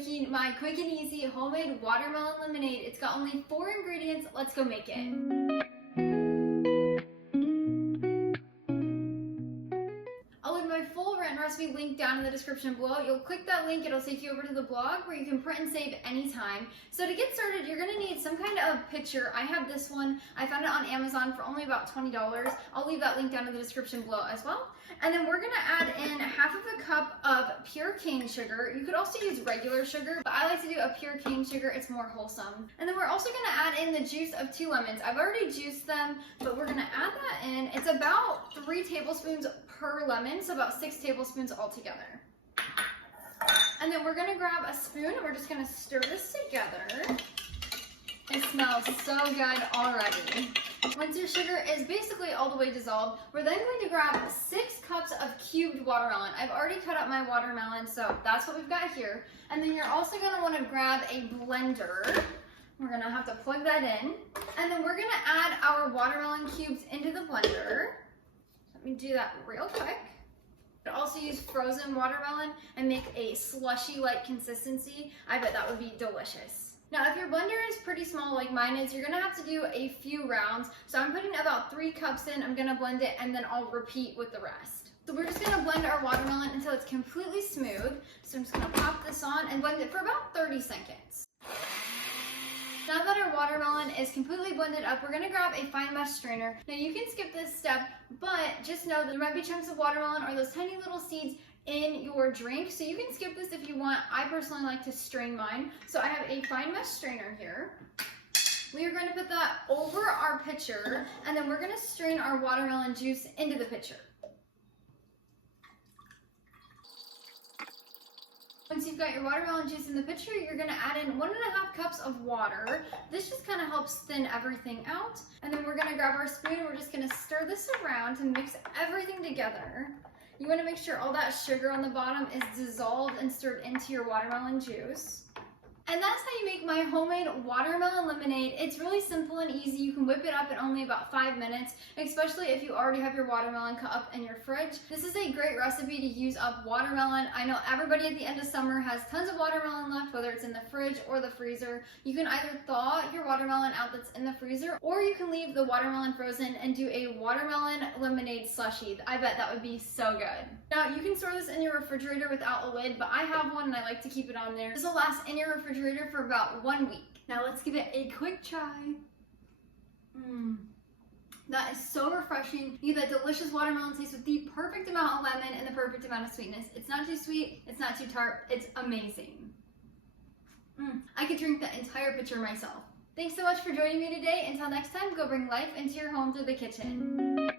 making my quick and easy homemade watermelon lemonade. It's got only 4 ingredients. Let's go make it. I'll leave my full written recipe link down in the description below. You'll click that link, it'll take you over to the blog where you can print and save anytime. So to get started, you're gonna need some kind of pitcher. I have this one. I found it on Amazon for only about $20. I'll leave that link down in the description below as well. And then we're gonna add in half of a cup of pure cane sugar. You could also use regular sugar, but I like to do a pure cane sugar. It's more wholesome. And then we're also gonna add in the juice of 2 lemons. I've already juiced them, but we're gonna add that in. It's about 3 tablespoons per lemon, so about 6 tablespoons altogether. And then we're gonna grab a spoon and we're just gonna stir this together. It smells so good already. Once your sugar is basically all the way dissolved, we're then going to grab 6 cups of cubed watermelon. I've already cut up my watermelon, so that's what we've got here. And then you're also gonna wanna grab a blender. We're gonna have to plug that in. And then we're gonna add our watermelon cubes into the blender. Let me do that real quick. You could also use frozen watermelon and make a slushy-like consistency. I bet that would be delicious. Now, if your blender is pretty small like mine is, you're gonna have to do a few rounds. So I'm putting about 3 cups in, I'm gonna blend it, and then I'll repeat with the rest. So we're just gonna blend our watermelon until it's completely smooth. So I'm just gonna pop this on and blend it for about 30 seconds. Now that our watermelon is completely blended up, we're gonna grab a fine mesh strainer. Now you can skip this step, but just know that there might be chunks of watermelon or those tiny little seeds in your drink, so you can skip this if you want. I personally like to strain mine. So I have a fine mesh strainer here. We are going to put that over our pitcher, and then we're going to strain our watermelon juice into the pitcher. Once you've got your watermelon juice in the pitcher, you're gonna add in 1.5 cups of water. This just kind of helps thin everything out. And then we're gonna grab our spoon and we're just gonna stir this around to mix everything together. You wanna make sure all that sugar on the bottom is dissolved and stirred into your watermelon juice. And that's how you make my homemade watermelon lemonade. It's really simple and easy. You can whip it up in only about 5 minutes, especially if you already have your watermelon cut up in your fridge. This is a great recipe to use up watermelon. I know everybody at the end of summer has tons of watermelon left, whether it's in the fridge or the freezer. You can either thaw your watermelon out that's in the freezer, or you can leave the watermelon frozen and do a watermelon lemonade slushie. I bet that would be so good. Now, you can store this in your refrigerator without a lid, but I have one and I like to keep it on there. This will last in your refrigerator for about 1 week. Now let's give it a quick try. That is so refreshing. You get that delicious watermelon taste with the perfect amount of lemon and the perfect amount of sweetness. It's not too sweet, it's not too tart, it's amazing. I could drink that entire pitcher myself. Thanks so much for joining me today. Until next time, go bring life into your home through the kitchen.